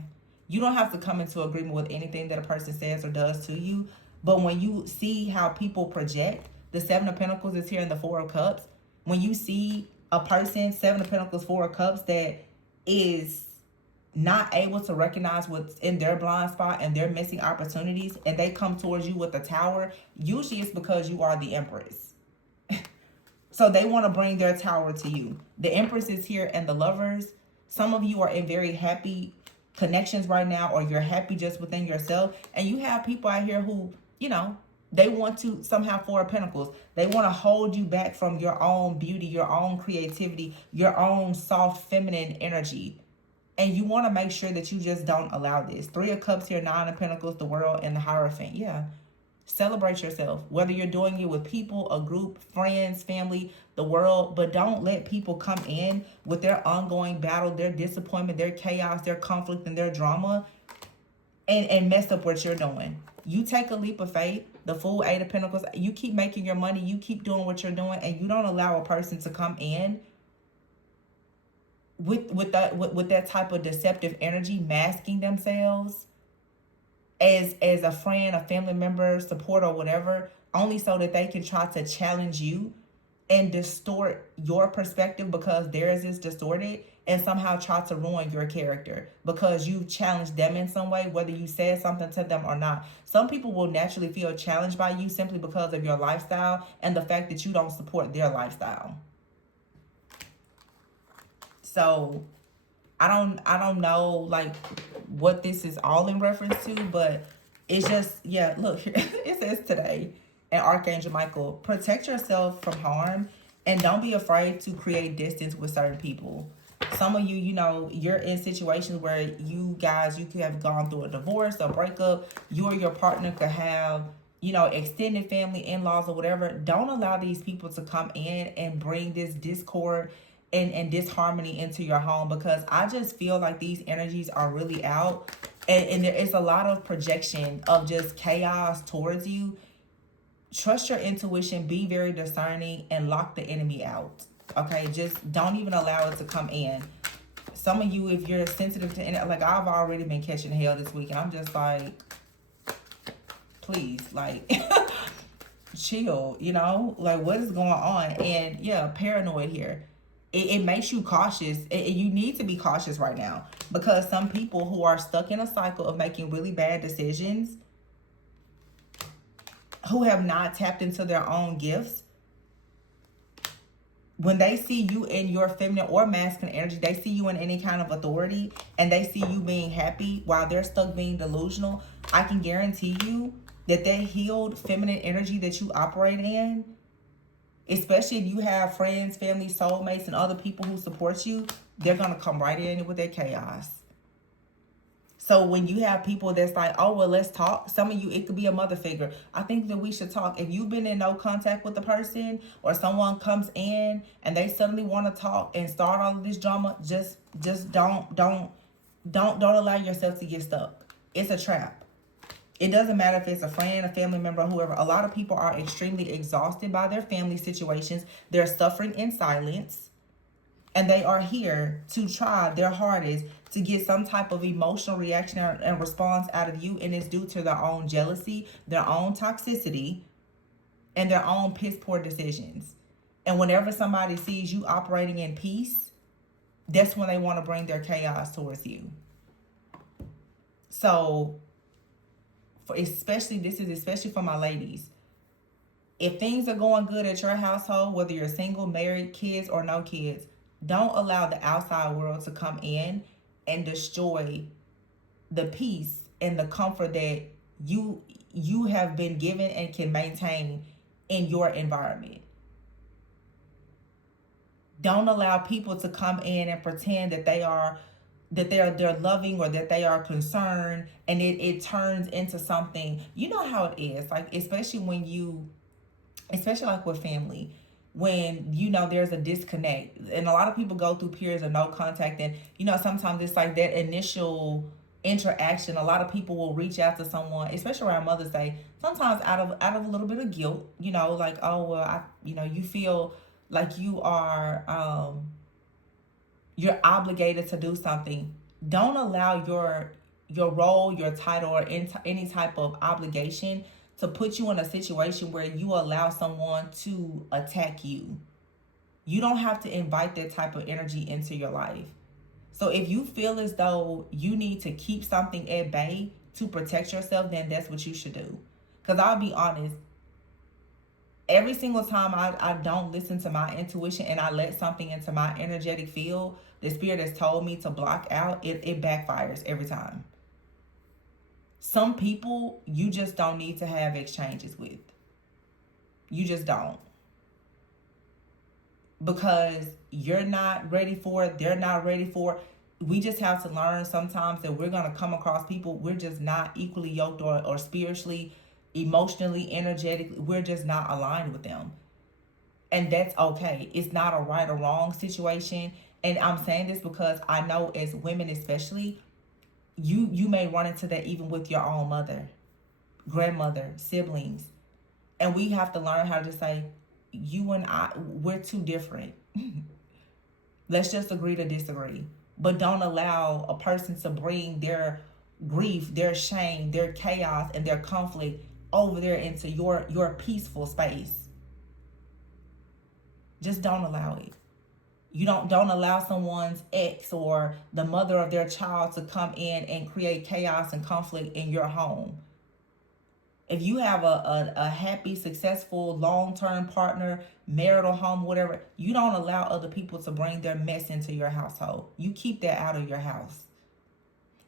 you don't have to come into agreement with anything that a person says or does to you. But when you see how people project, the 7 of Pentacles is here in the 4 of Cups. When you see a person, 7 of Pentacles, 4 of Cups, that is not able to recognize what's in their blind spot and their missing opportunities, and they come towards you with the Tower, usually it's because you are the Empress. So they want to bring their tower to you. The Empress is here and the Lovers. Some of you are in very happy connections right now, or you're happy just within yourself. And you have people out here who, they want to somehow, 4 of Pentacles, they want to hold you back from your own beauty, your own creativity, your own soft feminine energy. And you want to make sure that you just don't allow this. 3 of Cups here, 9 of Pentacles, the World, and the Hierophant. Yeah. Celebrate yourself, whether you're doing it with people, a group, friends, family, the world, but don't let people come in with their ongoing battle, their disappointment, their chaos, their conflict, and their drama, and mess up what you're doing. You take a leap of faith, the Fool, 8 of Pentacles, you keep making your money, you keep doing what you're doing, and you don't allow a person to come in with that type of deceptive energy, masking themselves as a friend, a family member, support, or whatever, only so that they can try to challenge you and distort your perspective because theirs is distorted, and somehow try to ruin your character because you challenged them in some way, whether you said something to them or not. Some people will naturally feel challenged by you simply because of your lifestyle and the fact that you don't support their lifestyle. So I don't know like what this is all in reference to, but it's just, yeah, look, it says today, and Archangel Michael, protect yourself from harm and don't be afraid to create distance with certain people. Some of you, you're in situations where you could have gone through a divorce or breakup. You or your partner could have, extended family, in-laws, or whatever. Don't allow these people to come in and bring this discord and disharmony into your home, because I just feel like these energies are really out, and there is a lot of projection of just chaos towards you. Trust your intuition, be very discerning, and lock the enemy out. Okay, just don't even allow it to come in. Some of you, if you're sensitive to, like, I've already been catching hell this week, and I'm just like, please, like, chill, you know, like, what is going on? And yeah, paranoid here. It makes you cautious. You need to be cautious right now, because some people who are stuck in a cycle of making really bad decisions, who have not tapped into their own gifts, when they see you in your feminine or masculine energy, they see you in any kind of authority, and they see you being happy while they're stuck being delusional, I can guarantee you that that healed feminine energy that you operate in, especially if you have friends, family, soulmates, and other people who support you, they're going to come right in with their chaos. So when you have people that's like, oh, well, let's talk. Some of you, it could be a mother figure. I think that we should talk. If you've been in no contact with the person, or someone comes in and they suddenly want to talk and start all of this drama, just don't allow yourself to get stuck. It's a trap. It doesn't matter if it's a friend, a family member, whoever. A lot of people are extremely exhausted by their family situations. They're suffering in silence. And they are here to try their hardest to get some type of emotional reaction and response out of you. And it's due to their own jealousy, their own toxicity, and their own piss poor decisions. And whenever somebody sees you operating in peace, that's when they want to bring their chaos towards you. So, especially for my ladies. If things are going good at your household, whether you're single, married, kids, or no kids, don't allow the outside world to come in and destroy the peace and the comfort that you have been given and can maintain in your environment. Don't allow people to come in and pretend that they're loving, or that they are concerned, and it turns into something. You know how it is, like, especially like with family, when there's a disconnect, and a lot of people go through periods of no contact, and sometimes it's like that initial interaction. A lot of people will reach out to someone, especially around Mother's Day, sometimes out of a little bit of guilt, like, oh well, you feel like you are you're obligated to do something. Don't allow your role, your title, or any type of obligation to put you in a situation where you allow someone to attack you. You don't have to invite that type of energy into your life. So if you feel as though you need to keep something at bay to protect yourself, then that's what you should do. Because I'll be honest, every single time I don't listen to my intuition and I let something into my energetic field, the spirit has told me to block out, it backfires every time. Some people you just don't need to have exchanges with. You just don't. Because you're not ready for it, they're not ready for it. We just have to learn sometimes that we're going to come across people, we're just not equally yoked or spiritually, emotionally, energetically, we're just not aligned with them. And that's okay. It's not a right or wrong situation. And I'm saying this because I know, as women especially, you may run into that even with your own mother, grandmother, siblings. And we have to learn how to say, you and I, we're too different. Let's just agree to disagree. But don't allow a person to bring their grief, their shame, their chaos, and their conflict over there into your peaceful space. Just don't allow it. You don't allow someone's ex or the mother of their child to come in and create chaos and conflict in your home. If you have a happy, successful, long-term partner, marital home, whatever, you don't allow other people to bring their mess into your household. You keep that out of your house.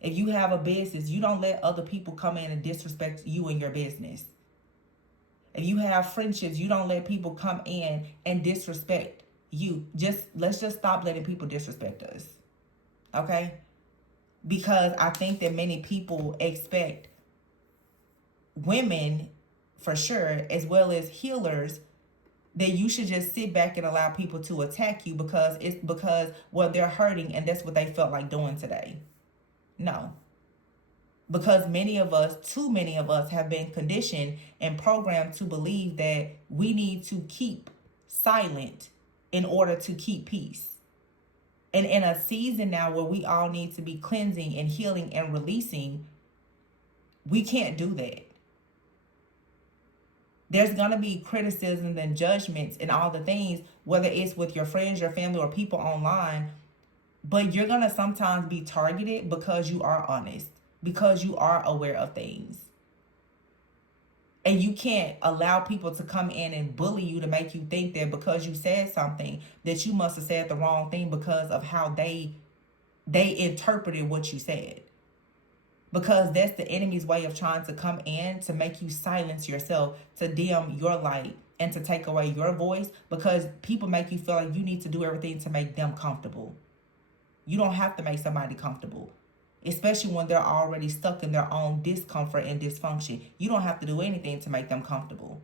If you have a business, you don't let other people come in and disrespect you and your business. If you have friendships, you don't let people come in and disrespect you. Let's just stop letting people disrespect us. Okay? Because I think that many people expect women, for sure, as well as healers, then you should just sit back and allow people to attack you because well, they're hurting and that's what they felt like doing today. No. Because too many of us have been conditioned and programmed to believe that we need to keep silent in order to keep peace. And in a season now where we all need to be cleansing and healing and releasing, we can't do that. There's going to be criticisms and judgments and all the things, whether it's with your friends, your family, or people online. But you're going to sometimes be targeted because you are honest, because you are aware of things. And you can't allow people to come in and bully you to make you think that because you said something that you must have said the wrong thing because of how they interpreted what you said. Because that's the enemy's way of trying to come in to make you silence yourself, to dim your light, and to take away your voice, because people make you feel like you need to do everything to make them comfortable. You don't have to make somebody comfortable, especially when they're already stuck in their own discomfort and dysfunction. You don't have to do anything to make them comfortable.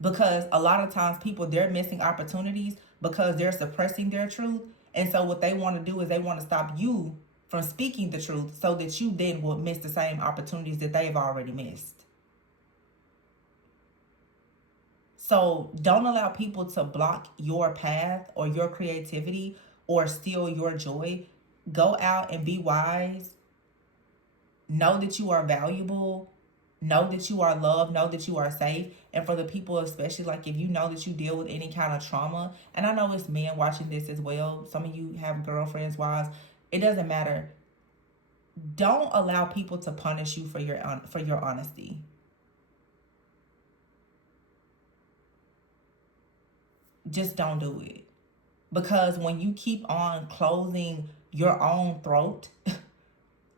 Because a lot of times people, they're missing opportunities because they're suppressing their truth. And so what they want to do is they want to stop you from speaking the truth so that you then will miss the same opportunities that they've already missed. So don't allow people to block your path or your creativity or steal your joy. Go out and be wise. Know that you are valuable. Know that you are loved. Know that you are safe. And for the people, especially like if you know that you deal with any kind of trauma, and I know it's men watching this as well. Some of you have girlfriends, wives. It doesn't matter. Don't allow people to punish you for your honesty. Just don't do it. Because when you keep on closing your own throat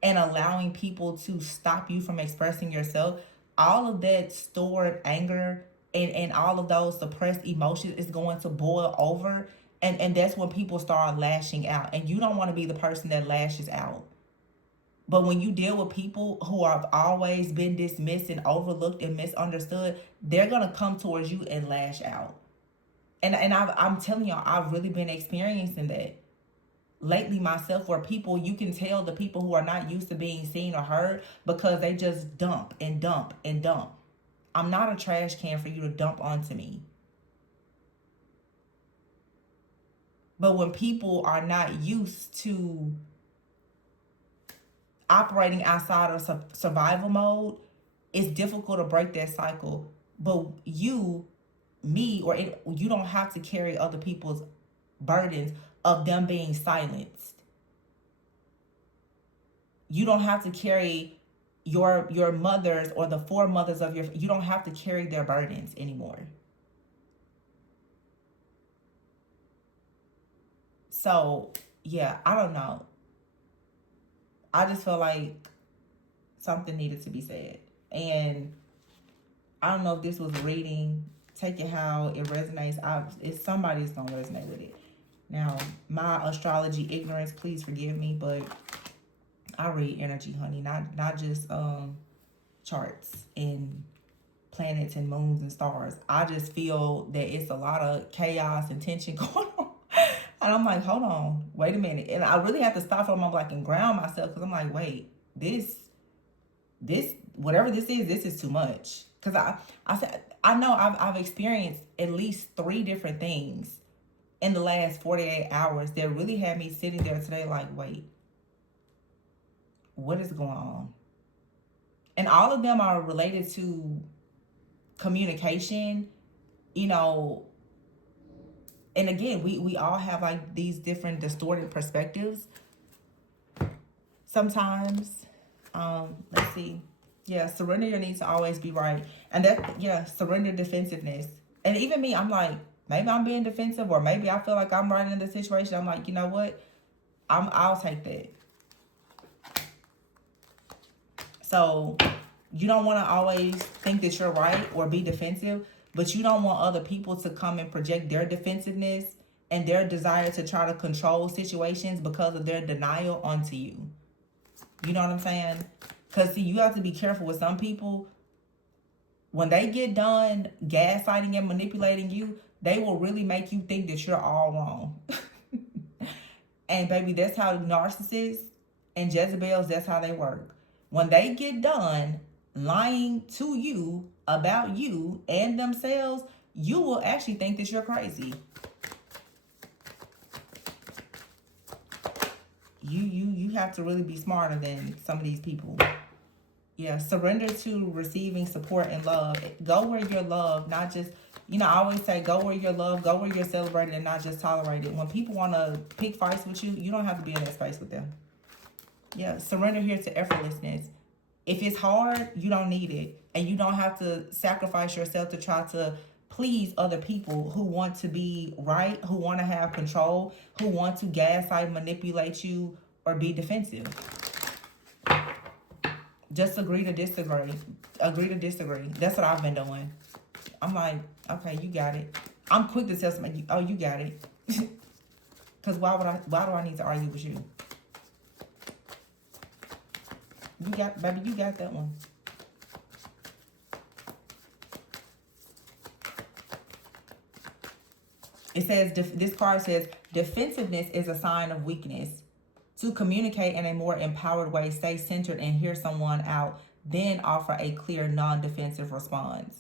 and allowing people to stop you from expressing yourself, all of that stored anger and all of those suppressed emotions is going to boil over. And that's when people start lashing out. And you don't want to be the person that lashes out. But when you deal with people who have always been dismissed and overlooked and misunderstood, they're going to come towards you and lash out. And I'm telling y'all, I've really been experiencing that lately myself, where people, you can tell the people who are not used to being seen or heard because they just dump and dump and dump. I'm not a trash can for you to dump onto me. But when people are not used to operating outside of survival mode, it's difficult to break that cycle. But you don't have to carry other people's burdens of them being silenced. You don't have to carry your mothers or the foremothers of you don't have to carry their burdens anymore. So, yeah, I don't know. I just feel like something needed to be said. And I don't know if this was a reading. Take it how it resonates. If somebody's going to resonate with it. Now, my astrology ignorance, please forgive me, but I read energy, honey. Not just charts and planets and moons and stars. I just feel that it's a lot of chaos and tension going on. And I'm like, hold on, wait a minute. And I really have to stop for a moment, like, and ground myself, because I'm like, wait, this, whatever this is too much. Because I know I've experienced at least 3 different things in the last 48 hours that really had me sitting there today like, wait, what is going on? And all of them are related to communication, you know. And again, we all have like these different distorted perspectives sometimes. Let's see. Yeah, surrender your need to always be right. And that, yeah, surrender defensiveness. And even me, I'm like, maybe I'm being defensive, or maybe I feel like I'm right in the situation. I'm like, you know what? I'll take that. So you don't want to always think that you're right or be defensive, but you don't want other people to come and project their defensiveness and their desire to try to control situations because of their denial onto you. You know what I'm saying? Because, see, you have to be careful with some people. When they get done gaslighting and manipulating you, they will really make you think that you're all wrong. And baby, that's how narcissists and Jezebels, that's how they work. When they get done lying to you about you and themselves, you will actually think that you're crazy. You have to really be smarter than some of these people. Yeah, surrender to receiving support and love. Go where you're loved, not just, I always say go where you're loved, go where you're celebrated, and not just tolerated. When people want to pick fights with you, you don't have to be in that space with them. Yeah, surrender here to effortlessness. If it's hard, you don't need it. And you don't have to sacrifice yourself to try to please other people who want to be right, who want to have control, who want to gaslight, manipulate you, or be defensive. Just agree to disagree. Agree to disagree. That's what I've been doing. I'm like, okay, you got it. I'm quick to tell somebody, oh, you got it. Because why do I need to argue with you? Baby, you got that one. It says, this card says, defensiveness is a sign of weakness. To communicate in a more empowered way, stay centered and hear someone out, then offer a clear, non-defensive response.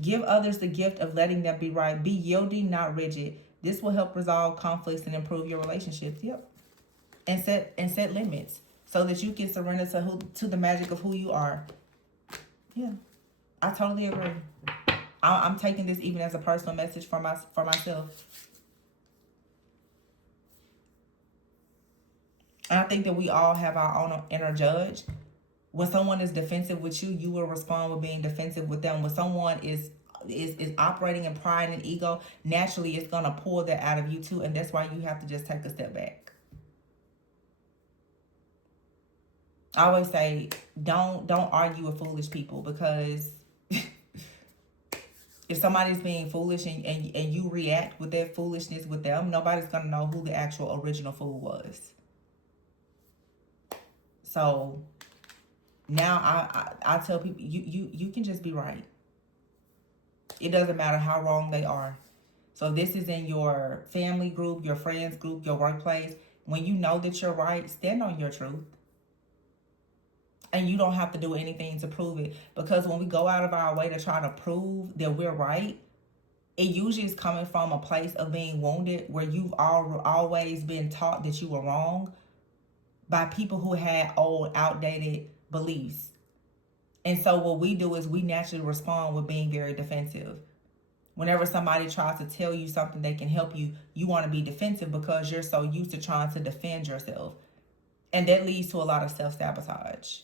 Give others the gift of letting them be right. Be yielding, not rigid. This will help resolve conflicts and improve your relationships. Yep. And set limits so that you can surrender to the magic of who you are. Yeah, I totally agree. I'm taking this even as a personal message for myself. And I think that we all have our own inner judge. When someone is defensive with you, you will respond with being defensive with them. When someone is operating in pride and ego, naturally it's gonna pull that out of you too, and that's why you have to just take a step back. I always say, don't argue with foolish people, because if somebody's being foolish and you react with that foolishness with them, nobody's going to know who the actual original fool was. So now I tell people, you can just be right. It doesn't matter how wrong they are. So this is in your family group, your friends group, your workplace. When you know that you're right, stand on your truth. And you don't have to do anything to prove it. Because when we go out of our way to try to prove that we're right, it usually is coming from a place of being wounded, where you've always been taught that you were wrong by people who had old, outdated beliefs. And so what we do is we naturally respond with being very defensive. Whenever somebody tries to tell you something that can help you, you want to be defensive because you're so used to trying to defend yourself. And that leads to a lot of self-sabotage.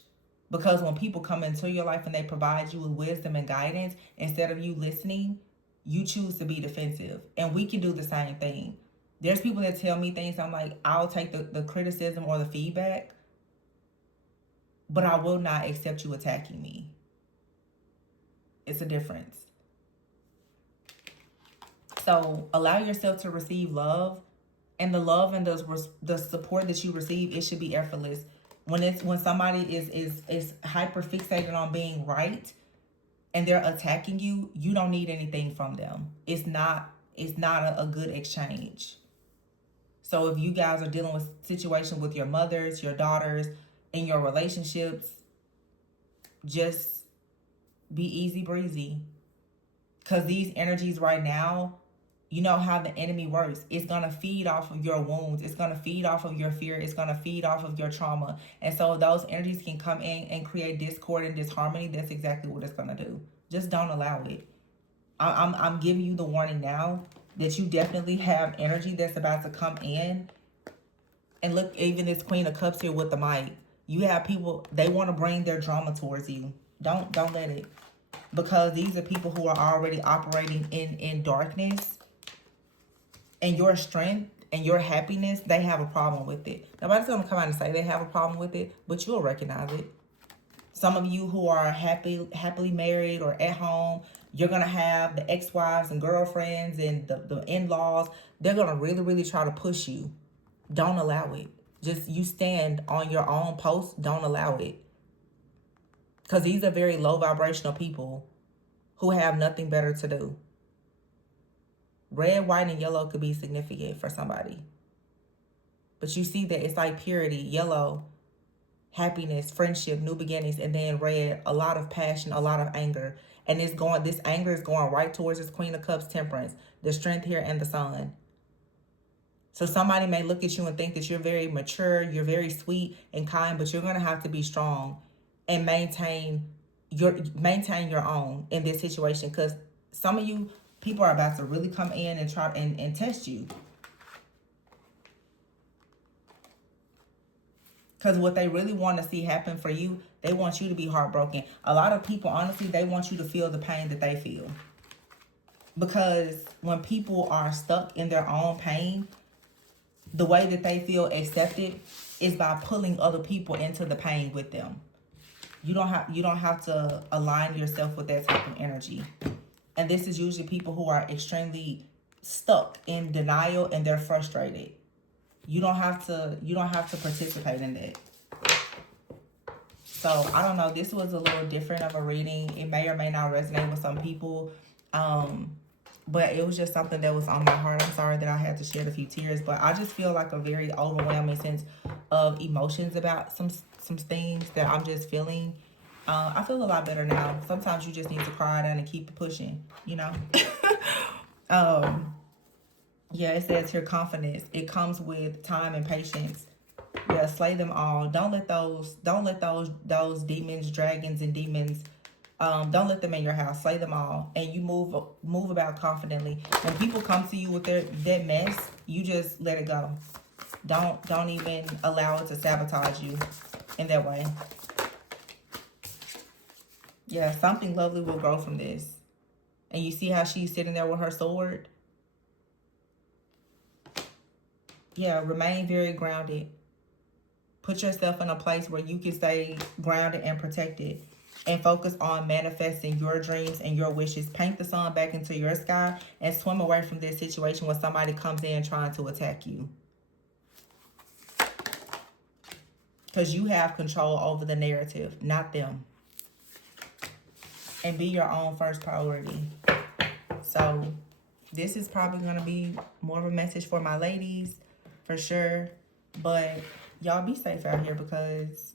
Because when people come into your life and they provide you with wisdom and guidance, instead of you listening, you choose to be defensive. And we can do the same thing. There's people that tell me things, I'm like, I'll take the criticism or the feedback, but I will not accept you attacking me. It's a difference. So allow yourself to receive love, and the love and the support that you receive, it should be effortless. When somebody is hyper fixated on being right and they're attacking you, you don't need anything from them. It's not a good exchange. So if you guys are dealing with situations with your mothers, your daughters, in your relationships, just be easy breezy. Because these energies right now, you know how the enemy works. It's going to feed off of your wounds. It's going to feed off of your fear. It's going to feed off of your trauma. And so those energies can come in and create discord and disharmony. That's exactly what it's going to do. Just don't allow it. I'm giving you the warning now that you definitely have energy that's about to come in. And look, even this Queen of Cups here with the mic. You have people, they want to bring their drama towards you. Don't let it. Because these are people who are already operating in darkness. And your strength and your happiness, they have a problem with it. Nobody's going to come out and say they have a problem with it, but you'll recognize it. Some of you who are happily married or at home, you're going to have the ex-wives and girlfriends and the in-laws. They're going to really, really try to push you. Don't allow it. Just you stand on your own post. Don't allow it. Because these are very low vibrational people who have nothing better to do. Red, white, and yellow could be significant for somebody. But you see that it's like purity, yellow, happiness, friendship, new beginnings, and then red, a lot of passion, a lot of anger. And this anger is going right towards this Queen of Cups, temperance, the strength here, and the sun. So somebody may look at you and think that you're very mature, you're very sweet and kind, but you're going to have to be strong and maintain your own in this situation, because some of you people are about to really come in and try and test you. Because what they really want to see happen for you, they want you to be heartbroken. A lot of people, honestly, they want you to feel the pain that they feel. Because when people are stuck in their own pain, the way that they feel accepted is by pulling other people into the pain with them. You don't have to align yourself with that type of energy. And this is usually people who are extremely stuck in denial and they're frustrated. You don't have to participate in that. So I don't know, this was a little different of a reading. It may or may not resonate with some people. But it was just something that was on my heart. I'm sorry that I had to shed a few tears, but I just feel like a very overwhelming sense of emotions about some things that I'm just feeling. I feel a lot better now. Sometimes you just need to cry down and keep it pushing, you know? Yeah, it says here confidence. It comes with time and patience. Yeah, slay them all. Don't let those demons, dragons, and demons, don't let them in your house. Slay them all, and you move about confidently. When people come to you with that mess, you just let it go. Don't even allow it to sabotage you in that way. Yeah, something lovely will grow from this. And you see how she's sitting there with her sword? Yeah, remain very grounded. Put yourself in a place where you can stay grounded and protected. And focus on manifesting your dreams and your wishes. Paint the sun back into your sky and swim away from this situation when somebody comes in trying to attack you. Because you have control over the narrative, not them. And be your own first priority. So this is probably going to be more of a message for my ladies, for sure. But y'all be safe out here, because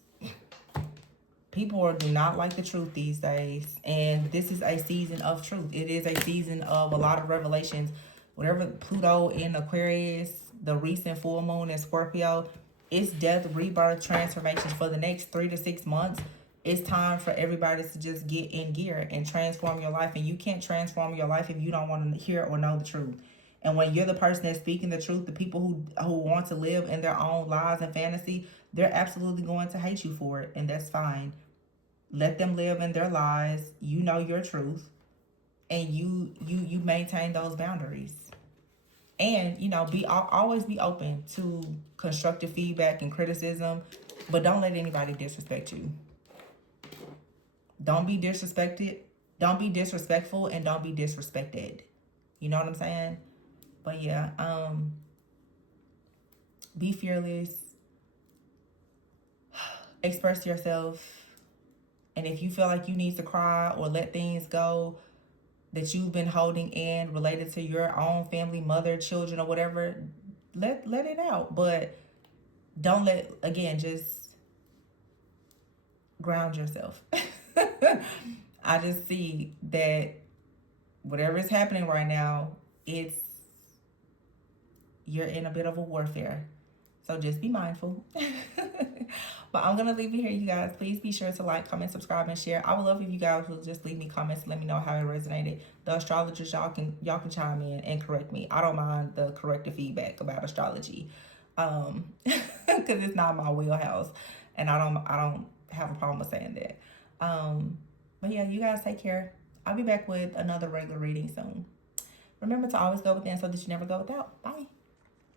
people do not like the truth these days. And this is a season of truth. It is a season of a lot of revelations. Whatever Pluto in Aquarius, the recent full moon in Scorpio, it's death, rebirth, transformations for the next 3 to 6 months. It's time for everybody to just get in gear and transform your life. And you can't transform your life if you don't want to hear or know the truth. And when you're the person that's speaking the truth, the people who want to live in their own lies and fantasy, they're absolutely going to hate you for it. And that's fine. Let them live in their lies. You know your truth. And you maintain those boundaries. And, you know, always be open to constructive feedback and criticism. But don't let anybody disrespect you. Don't be disrespected. Don't be disrespectful, and don't be disrespected. You know what I'm saying? But yeah, be fearless. Express yourself. And if you feel like you need to cry or let things go that you've been holding in related to your own family, mother, children, or whatever, let it out. But don't just ground yourself. I just see that whatever is happening right now, you're in a bit of a warfare. So just be mindful. But I'm going to leave it here, you guys. Please be sure to like, comment, subscribe, and share. I would love if you guys would just leave me comments and let me know how it resonated. The astrologers, y'all can chime in and correct me. I don't mind the corrective feedback about astrology. Because it's not my wheelhouse. And I don't have a problem with saying that. But yeah, you guys take care. I'll be back with another regular reading soon. Remember to always go within so that you never go without. Bye.